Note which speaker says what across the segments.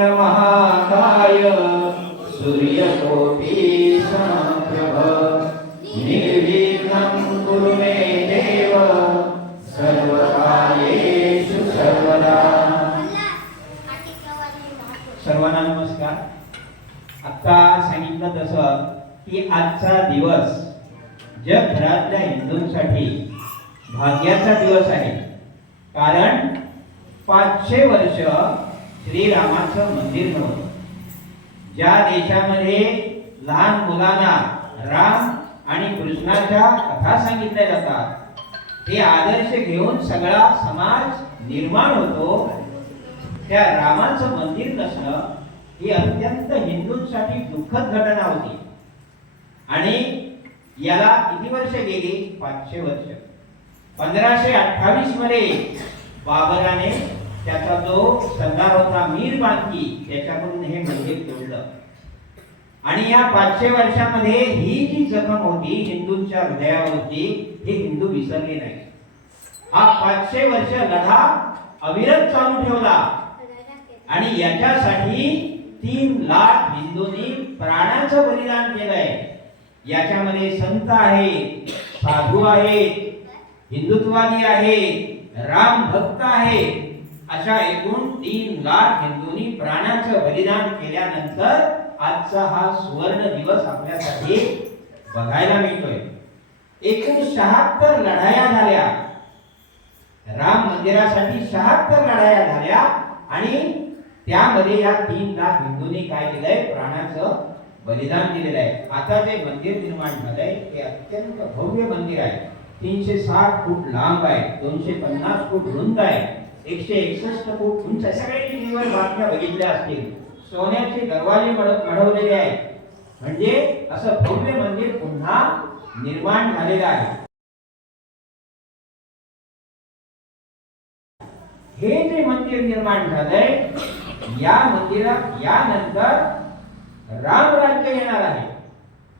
Speaker 1: महाकाय सूर्यकोटि समप्रभ निर्विघ्नं कुरु मे देव। सर्वकार्येषु सर्वदा। सर्वांना नमस्कार. आता सांगितलं तसं की आजचा दिवस जगभरातल्या हिंदूंसाठी भाग्याचा दिवस आहे. कारण पाचशे वर्ष श्रीरामाचं मंदिर नव्हतं. ज्या देशामध्ये लहान मुलांना राम आणि कृष्णाच्या कथा सांगितल्या जातात ते आदर्श घेऊन सगळा समाज निर्माण होतो. त्या रामाचं मंदिर नसणं ही अत्यंत हिंदूंसाठी दुःखद घटना होती. आणि याला किती वर्ष गेली? पाचशे वर्ष. पंधराशे अठ्ठावीसमध्ये बाबराने त्याचा जो सरदार होता मीर बांकी त्याच्याकडून हे मंदिर तोडलं. आणि या पाचशे वर्षामध्ये ही जी जखम होती हिंदूंच्या हृदयावरती हे हिंदू विसरले नाही. हा पाचशे वर्ष लढा अविरत चालू ठेवला. आणि याच्यासाठी तीन लाख हिंदूंनी प्राणाचं बलिदान केलंय. याच्यामध्ये संत आहेत साधू आहेत हिंदुत्वादी आहेत राम भक्त आहेत. अशा एकूण तीन लाख हिंदूंनी प्राणाचं बलिदान केल्यानंतर आजचा हा सुवर्ण दिवस आपल्यासाठी बघायला मिळतोय. एकूण शहात्तर लढाया झाल्या. राम मंदिरासाठी शहात्तर लढाया झाल्या आणि त्यामध्ये या तीन लाख हिंदूंनी काय केलंय? प्राणाचं बलिदान दिलेलं आहे. आता जे मंदिर निर्माण झालंय ते अत्यंत भव्य मंदिर आहे. तीनशे साठ फूट लांब आहे दोनशे पन्नास फूट रुंद आहे. एकशे एकसष्ट फूट उंच आहे. सगळे टीव्हीवर बातम्या बघितल्या असतील. सोन्याचे दरवाजे घडवलेले आहेत. म्हणजे असं भव्य मंदिर पुन्हा निर्माण झालेलं आहे. हे जे मंदिर निर्माण झालंय या मंदिरात यानंतर राम राज्य येणार आहे.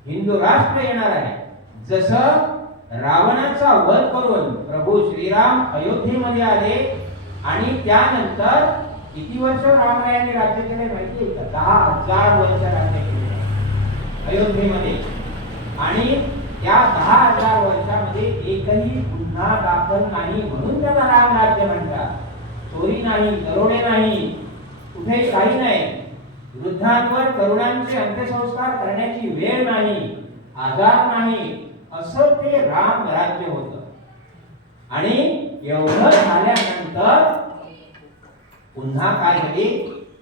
Speaker 1: हिंदू राष्ट्र येणार आहे. जसं रावणाचा वध करून प्रभू श्रीराम अयोध्येमध्ये आले आणि त्यानंतर किती वर्ष रामरायांनी राज्य केले माहिती आहे का? दहा हजार वर्ष राज्य केले अयोध्येमध्ये. आणि त्या दहा हजार वर्षामध्ये एकही गुन्हा दाखल नाही म्हणून त्याला राम राज्य म्हणतात. चोरी नाही दरोडे नाही कुठे काही नाही. वृद्धांवर तरुणांचे अंत्यसंस्कार करण्याची वेळ नाही आजार नाही असं ते राम राज्य होत. आणि एवढं झाल्यानंतर पुन्हा काय झाले?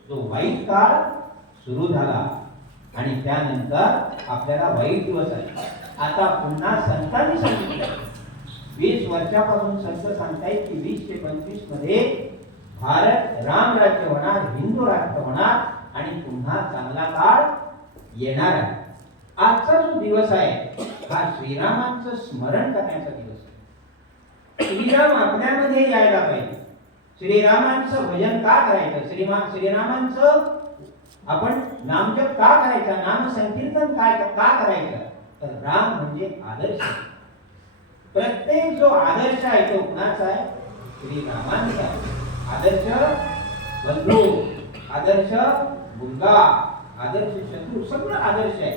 Speaker 1: जो वाईट काळ सुरू झाला. आणि त्यानंतर आपल्याला वाईट दिवस आले. आता पुन्हा संतांनी सांगितलं. वीस वर्षापासून संत सांगतायत की वीस ते पंचवीसमध्ये भारत राम राज्य होणार हिंदू राष्ट्र होणार आणि पुन्हा चांगला काळ येणार आहे. आजचा जो दिवस आहे हा श्रीरामांचं स्मरण करण्याचा दिवस श्रीराम आपल्यामध्ये यायला पाहिजे. श्रीरामांचं भजन का करायचं? श्रीमान श्रीरामांचं आपण नामजप का करायचा? नाम संकीर्तन काय का करायचं? तर राम म्हणजे आदर्श. प्रत्येक जो आदर्श आहे तो कुणाचा आहे? श्रीरामांचा आदर्श बंधू आदर्श मुलगा आदर्श शत्रू सगळं आदर्श आहे.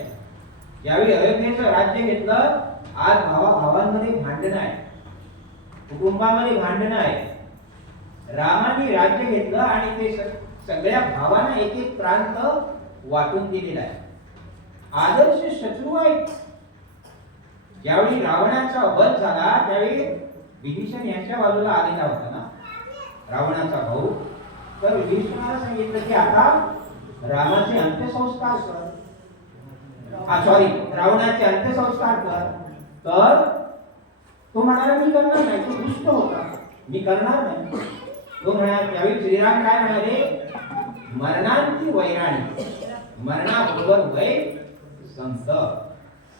Speaker 1: ज्यावेळी अयोध्येचं राज्य घेतलं आज भावा भावांमध्ये भांडण आहे. कुटुंबामध्ये भांडणं आहे रामाने राज्य घेतलं आणि ते सगळ्या भावांना एक एक प्रांत वाटून दिलेला आहे. आदर्श शत्रू आहेत. ज्यावेळी रावणाचा वध झाला त्यावेळी विभीषण यांच्या बाजूला आलेला होता ना. रावणाचा भाऊ. तर विभीषणाला सांगितलं की आता रामाचे अंत्यसंस्कार कर. सॉरी रावणाचे अंत्यसंस्कार कर. तर तो म्हणाला मी करणार नाही तो दुष्ट होता. मी करणार नाही. तो म्हणाला त्यावेळी श्रीराम काय म्हणाले? मरणांची वैराणी मरणाबरोबर वय संत.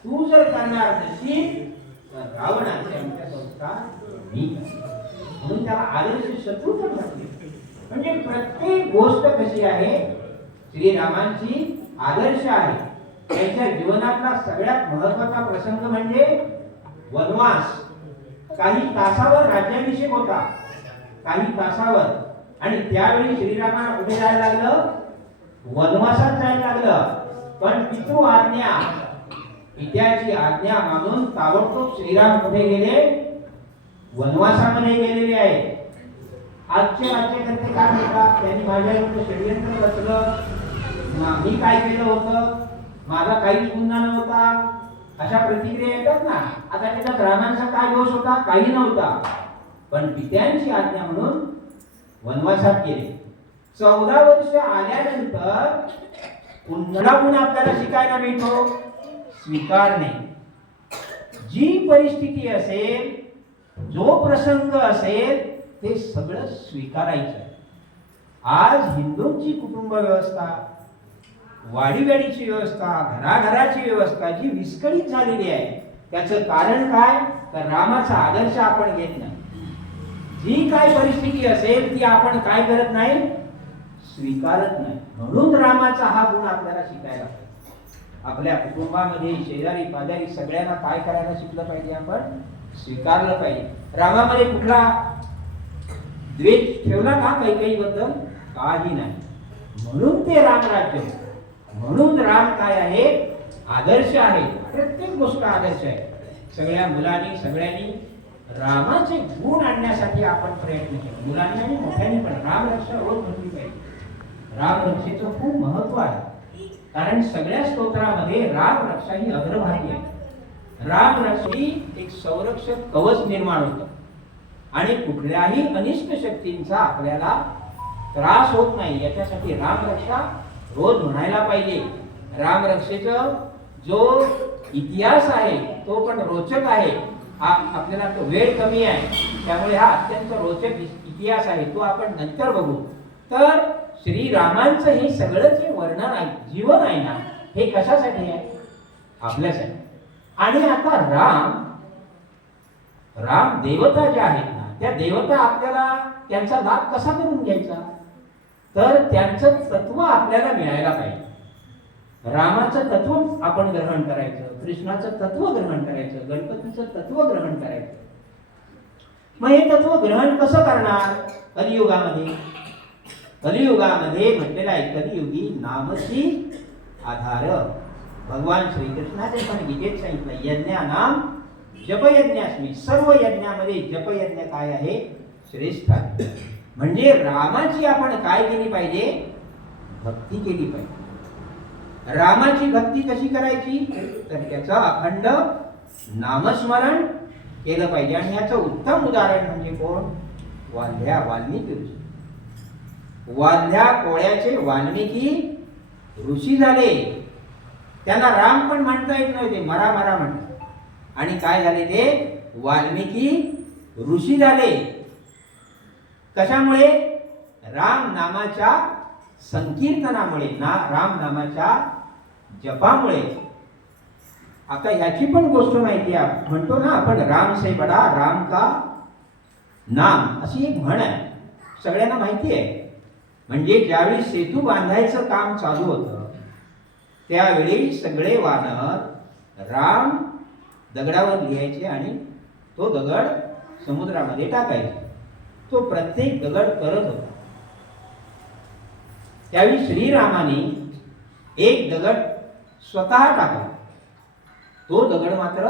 Speaker 1: तू जर करणार नशील तर रावणाचे अंत्यसंस्कार मी म्हणून त्याला आदर्श शत्रू पण म्हटले. म्हणजे प्रत्येक गोष्ट कशी आहे? श्रीरामांची आदर्श आहे. त्यांच्या जीवनातला सगळ्यात महत्त्वाचा प्रसंग म्हणजे वनवास. काही तासावर राज्याभिषेक होता. काही तासावर. आणि त्यावेळी श्रीरामाला कुठे जायला लागलं. वनवासात जायला लागलं. पण पितृ आज्ञा पित्याची आज्ञा मानून ताबडतोब श्रीराम कुठे गेले? वनवासामध्ये गेलेले आहे. आजचे राज्यकर्ते काय म्हणतात त्यांनी माझ्या षडयंत्र रचलं. मी काय केलं होतं? माझा काहीच गुन्हा नव्हता. अशा प्रतिक्रिया येतात ना. आता त्याच्या ग्रामांचा काय दोष होता? काही नव्हता. पण पित्यांची आज्ञा म्हणून वनवासात गेले. चौदा वर्ष आल्यानंतर पुन्हा पुन्हा आपल्याला शिकायला मिळतो. स्वीकारणे जी परिस्थिती असेल जो प्रसंग असेल ते सगळं स्वीकारायचं. आज हिंदूंची कुटुंब व्यवस्था वाडीवाडीची व्यवस्था घराघराची व्यवस्था जी विस्कळीत झालेली आहे त्याचं कारण काय? तर रामाचा आदर्श आपण घेत नाही. जी काय परिस्थिती असेल ती आपण काय करत नाही? स्वीकारत नाही. म्हणून रामाचा हा गुण आपल्याला शिकायला पाहिजे आपल्या कुटुंबामध्ये शेजारी पाजारी सगळ्यांना काय करायला शिकलं पाहिजे आपण. स्वीकारलं पाहिजे. रामामध्ये कुठला द्वेष ठेवला का? काही काही बद्दल काही नाही. म्हणून ते रामराज्य म्हणून राम काय आहे? आदर्श आहे. प्रत्येक गोष्ट आदर्श आहे. सगळ्या मुलांनी सगळ्यांनी रामाचे गुण आणण्यासाठी आपण प्रयत्न केला. मुलांनी आणि मोठ्यांनी पण राम रक्षा रोज म्हटली पाहिजे. राम रक्षेचं खूप महत्त्व आहे. कारण सगळ्या स्तोत्रामध्ये राम रक्षा ही अग्रभागी आहे. राम रक्षा ही एक संरक्षक कवच निर्माण होतं. आणि कुठल्याही अनिष्ट शक्तींचा आपल्याला त्रास होत नाही. याच्यासाठी राम रक्षा रोज म्हणायला पाहिजे. राम रक्षेचं जो इतिहास आहे तो पण रोचक आहे. हा आपल्याला तो वेळ कमी आहे. त्यामुळे हा अत्यंत रोचक इतिहास आहे तो आपण नंतर बघू. तर श्रीरामांचं हे सगळं जे वर्णन आहे जीवन आहे ना हे कशासाठी आहे? आपल्यासाठी. आणि आता राम राम देवता ज्या आहेत ना त्या देवता आपल्याला त्यांचा लाभ कसा करून घ्यायचा? तर त्यांचं तत्व आपल्याला मिळायला पाहिजे. रामाचं तत्व आपण ग्रहण करायचं कृष्णाचं तत्व ग्रहण करायचं गणपतीचं तत्व ग्रहण करायचं. मग हे तत्व ग्रहण कसं करणार? कलियुगामध्ये. कलियुगामध्ये म्हटलेलं आहे कलियुगी नामसी आधार. भगवान श्रीकृष्णाचे पण गीतेत सांगितलं यज्ञा नाम जपयज्ञास्मी. सर्व यज्ञामध्ये जपयज्ञ काय आहे? श्रेष्ठ म्हणजे रामाची आपण काय केली पाहिजे? भक्ती केली पाहिजे. रामाची भक्ती कशी करायची? तर त्याचं अखंड नामस्मरण केलं पाहिजे. आणि याचं उत्तम उदाहरण म्हणजे कोण? वाल्ह्या वाल्मिकी ऋषी. वाल्ह्या कोळ्याचे वाल्मिकी ऋषी झाले. त्यांना राम पण म्हणता येत नव्हते मरा मरा म्हणतात. आणि काय झाले ते? वाल्मिकी ऋषी झाले. कशामुळे? राम नामाच्या संकीर्तनामुळे ना राम नामाच्या जपामुळे. आता याची पण गोष्ट माहिती आहे. म्हणतो ना आपण राम से बडा राम का नाम अशी एक म्हण आहे. सगळ्यांना माहिती आहे. म्हणजे ज्यावेळी सेतू बांधायचं काम चालू होतं त्यावेळी सगळे वानर राम दगडावर लिहायचे आणि तो दगड समुद्रामध्ये टाकायचे. तो प्रत्येक दगड करत होता. त्यावेळी श्रीरामाने एक दगड स्वतः टाकला. तो दगड मात्र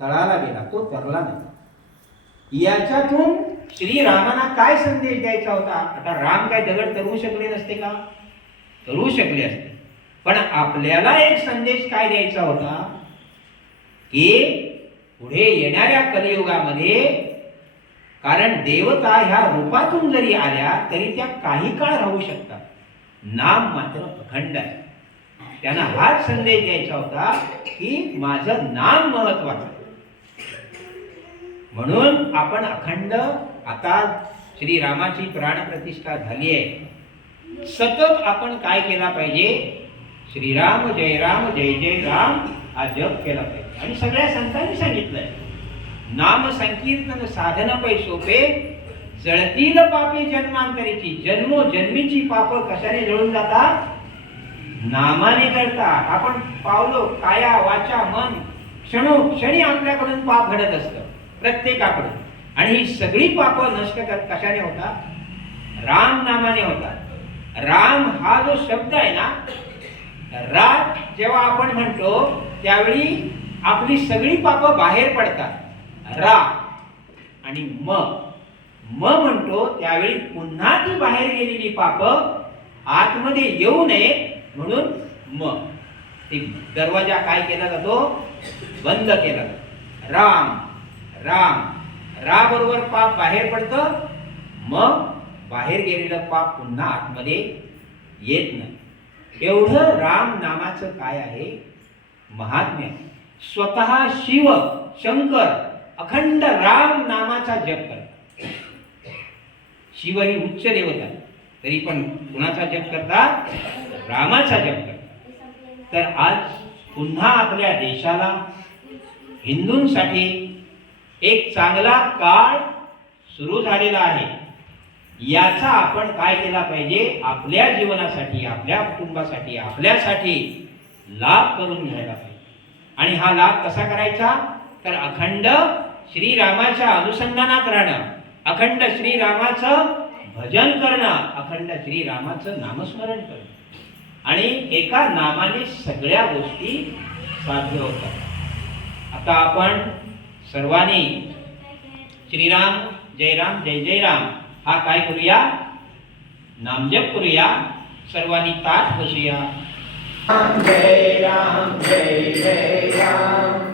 Speaker 1: तळाला गेला तो तरला नाही. याच्यातून श्रीरामाना काय संदेश द्यायचा होता? आता राम काय दगड तरू शकले नसते का? तरू शकले असते. पण आपल्याला एक संदेश काय द्यायचा होता? की पुढे येणाऱ्या कलियुगामध्ये कारण देवता ह्या रूपातून जरी आल्या तरी त्या काही काळ राहू शकतात. नाम मात्र अखंड आहे. त्यांना हाच संदेश द्यायचा होता की माझं नाम महत्वाचं आहे. म्हणून आपण अखंड आता श्रीरामाची प्राणप्रतिष्ठा झाली आहे. सतत आपण काय केला पाहिजे? श्रीराम जय राम जय जय राम हा जप केला पाहिजे. आणि सगळ्या संतांनी सांगितलंय. नाम संकीर्तन साधन पै सोपे. जळतील पापी जन्मांतरीची जन्मो जन्मीची पाप कशाने जळून जातात? नामाने करता आपण पावलो काया वाचा मन क्षणो क्षणी आपल्याकडून पाप घडत असत प्रत्येकाकडून. आणि ही सगळी पाप नष्ट कशाने होतात? राम नामाने होतात. राम हा जो शब्द आहे ना रात जेव्हा आपण म्हणतो त्यावेळी आपली सगळी पाप बाहेर पडतात. रा आणि म म म्हणतो त्यावेळी पुन्हा ती बाहेर गेलेली पाप आतमध्ये येऊ नये म्हणून म. ते दरवाजा काय केला जातो? बंद केला जातो. राम राम. रा बरोबर पाप बाहेर पडतं म बाहेर गेलेलं पाप पुन्हा आतमध्ये येत नाही. एवढं राम नामाचं काय आहे? महात्म्य स्वतः शिव शंकर अखंड राम नामाचा जप करतात शिव ही उच्च देवता तरी पण कुणाचा जप करतात रामाचा जप करतात तर आज पुन्हा आपल्या देशाला हिंदूंसाठी एक चांगला काळ सुरू झालेला आहे. याचा आपण काय केला पाहिजे? आपल्या जीवनासाठी आपल्या कुटुंबासाठी आपल्यासाठी लाभ करून घ्यायला पाहिजे. आणि हा लाभ कसा करायचा? तर अखंड श्रीरामाच्या अनुसंधानात राहणं अखंड श्रीरामाचं भजन करणं अखंड श्रीरामाचं नामस्मरण करणं. आणि एका नामाने सगळ्या गोष्टी साध्य होतात. आता आपण सर्वांनी श्रीराम जय राम जय जय राम हा काय करूया? नामजप करूया. सर्वांनी ताट बसूया जय राम जय जय Ram.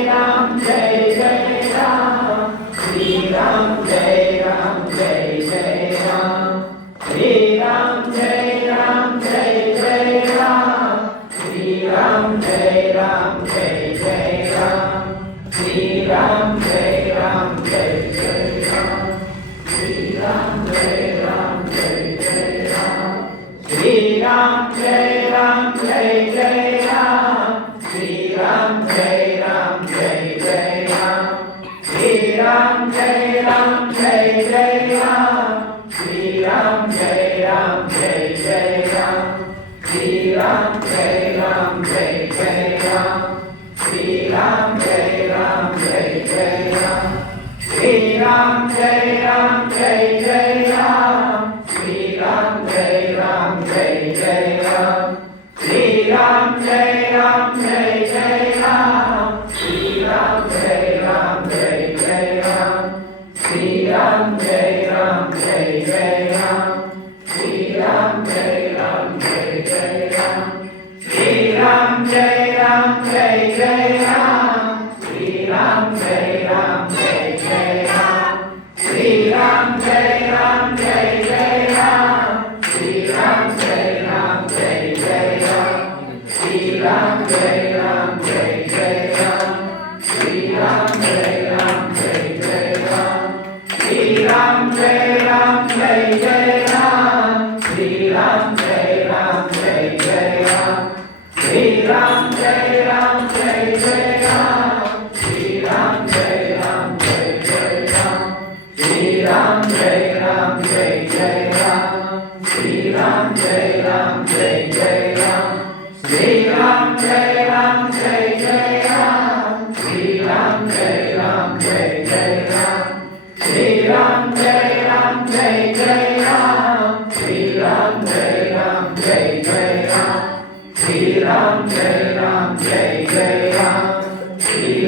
Speaker 1: Amen.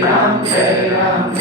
Speaker 1: Ram Jai Ram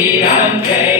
Speaker 1: Ram Jai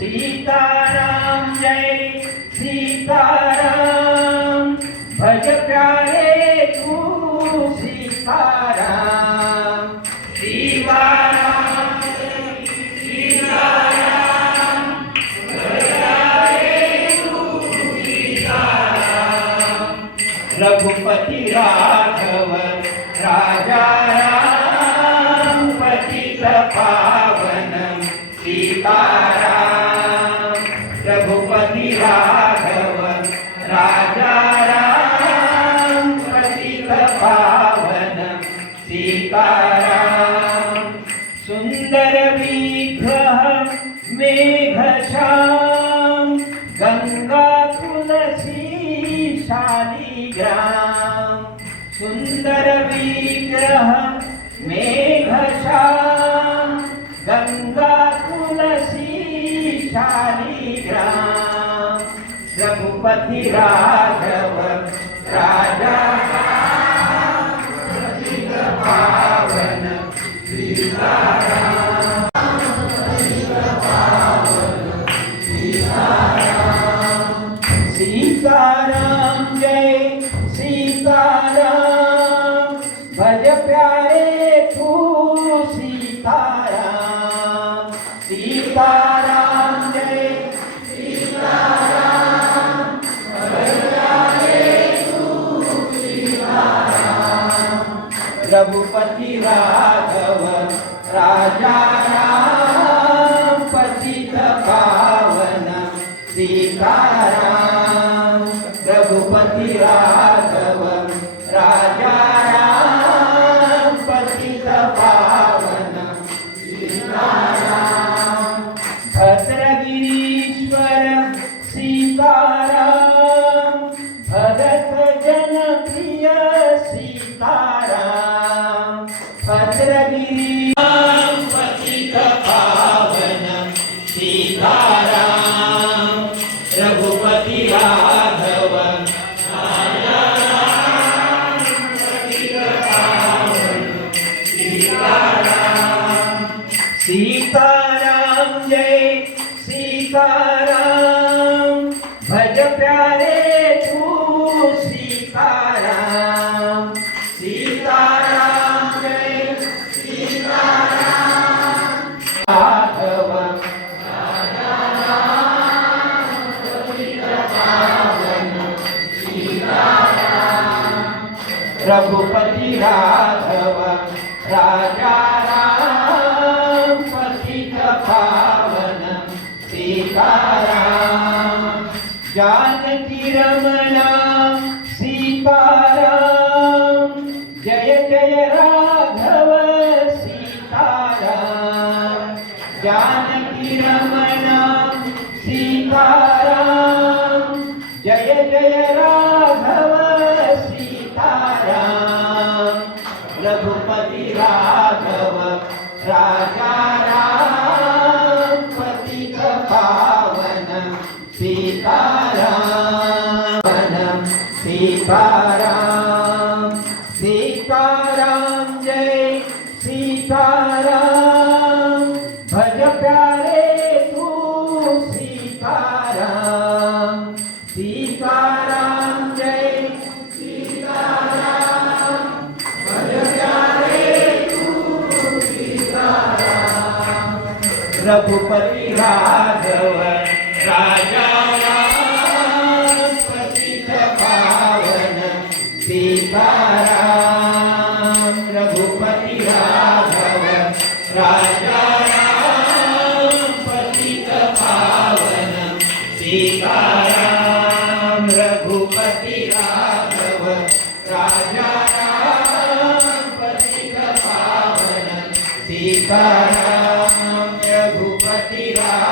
Speaker 1: Sitaram जय सीताराम भज प्यारे तू सीताराम सीताराम सीताराम भज प्यारे तू सीताराम रघुपति राम घशाम गंगा तुलसी शालिग्राम सुंदर विग्रह मेघशाम गंगा तुलसी शालिग्राम रघुपति राघव राजा पावन सीता रघुपती राघव राजा Sita. सीताराम जानकी रमणा सीताराम सीताराम सीताराम जय सीताराम। भज प्यारे तू सीताराम सीताराम जय राम भज प्यारे तू सिकाराम रघुपति tira